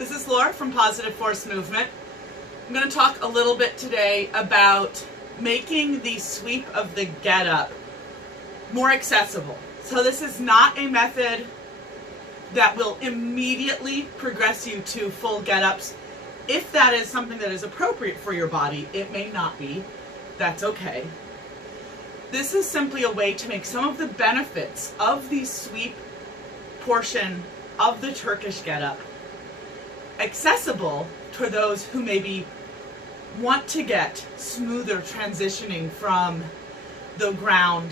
This is Laura from Positive Force Movement. I'm going to talk a little bit today about making the sweep of the get up more accessible. So this is not a method that will immediately progress you to full get ups. If that is something that is appropriate for your body, it may not be. That's okay. This is simply a way to make some of the benefits of the sweep portion of the Turkish get up accessible to those who maybe want to get smoother transitioning from the ground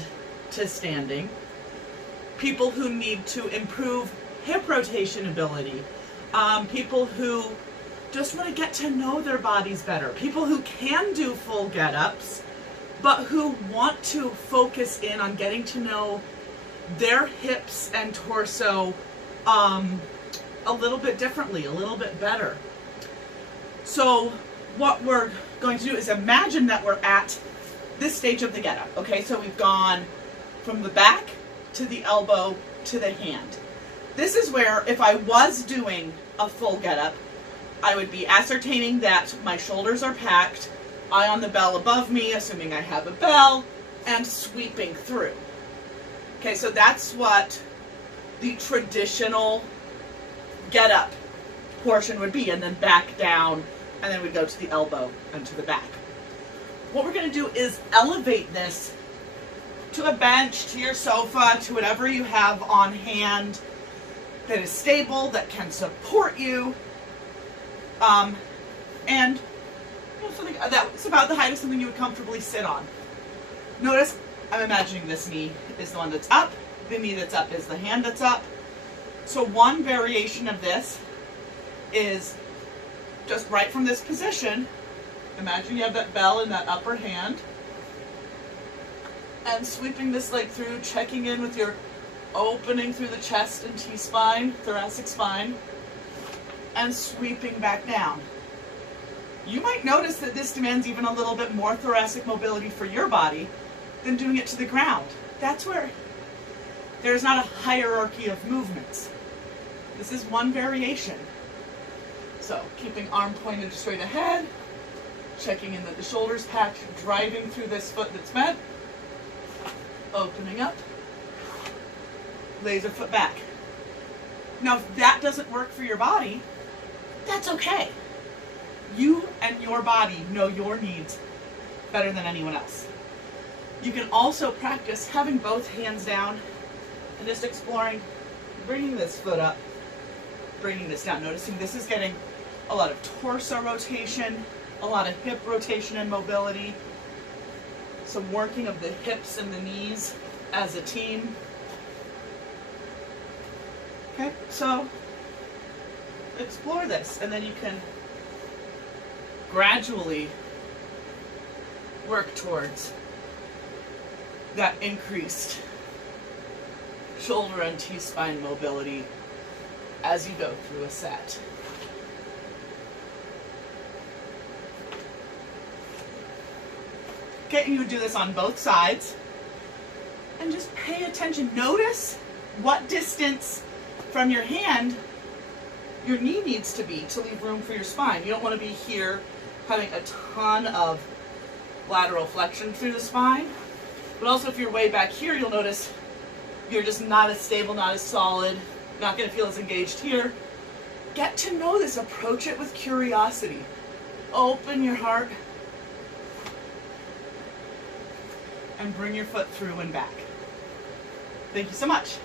to standing, people who need to improve hip rotation ability, people who just want to get to know their bodies better, people who can do full get-ups, but who want to focus in on getting to know their hips and torso a little bit differently, a little bit better. So what we're going to do is imagine that we're at this stage of the get-up. Okay, so we've gone from the back to the elbow to the hand. This is where, if I was doing a full get-up, I would be ascertaining that my shoulders are packed, eye on the bell above me, assuming I have a bell, and sweeping through. Okay, so that's what the traditional get-up portion would be, and then back down, and then we'd go to the elbow and to the back. What we're going to do is elevate this to a bench, to your sofa, to whatever you have on hand that is stable, that can support you, and something that's about the height of something you would comfortably sit on. Notice I'm imagining this knee is the one that's up, the knee that's up is the hand that's up. So one variation of this is just right from this position. Imagine you have that bell in that upper hand, and sweeping this leg through, checking in with your opening through the chest and T-spine, thoracic spine, and sweeping back down. You might notice that this demands even a little bit more thoracic mobility for your body than doing it to the ground. That's where there's not a hierarchy of movements. This is one variation. So keeping arm pointed straight ahead, checking in that the shoulder's packed, driving through this foot that's bent, opening up, laser foot back. Now if that doesn't work for your body, that's okay. You and your body know your needs better than anyone else. You can also practice having both hands down and just exploring bringing this foot up, bringing this down. Noticing this is getting a lot of torso rotation, a lot of hip rotation and mobility, some working of the hips and the knees as a team. Okay, so explore this, and then you can gradually work towards that increased shoulder and T-spine mobility as you go through a set. Okay, and you would do this on both sides, and just pay attention. Notice what distance from your hand your knee needs to be to leave room for your spine. You don't want to be here having a ton of lateral flexion through the spine, but also if you're way back here, you'll notice you're just not as stable, not as solid, not going to feel as engaged here. Get to know this. Approach it with curiosity. Open your heart and bring your foot through and back. Thank you so much.